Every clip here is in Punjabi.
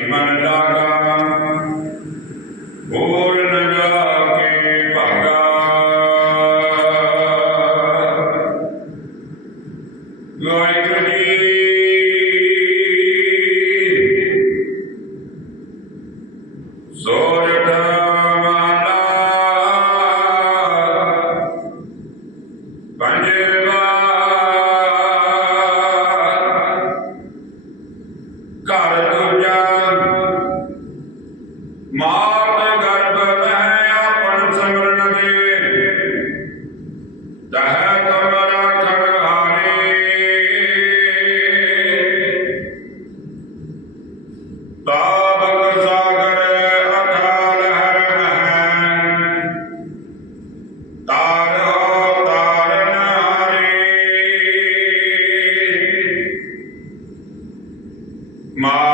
ਮਨ ਲਾਗਾ ਕੇ ਭਾਗਾ। ਵਾਹਿਗੁਰੂ ਜੀ ਮਾਰ ਗਰਭ ਮੈਂ ਆਪਣ ਸਮਰਨ ਦੇ। ਤਹ ਕਮਰਾ ਠਗਹਾਰੇ ਤਾਬਕ ਸਾਗਰ ਅਕਾਲ ਹਰ ਮਹਿ। ਤਾਰ ਤਾਰਨ ਹਾਰੇ। ਮਾਰ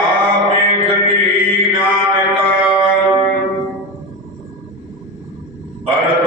All right.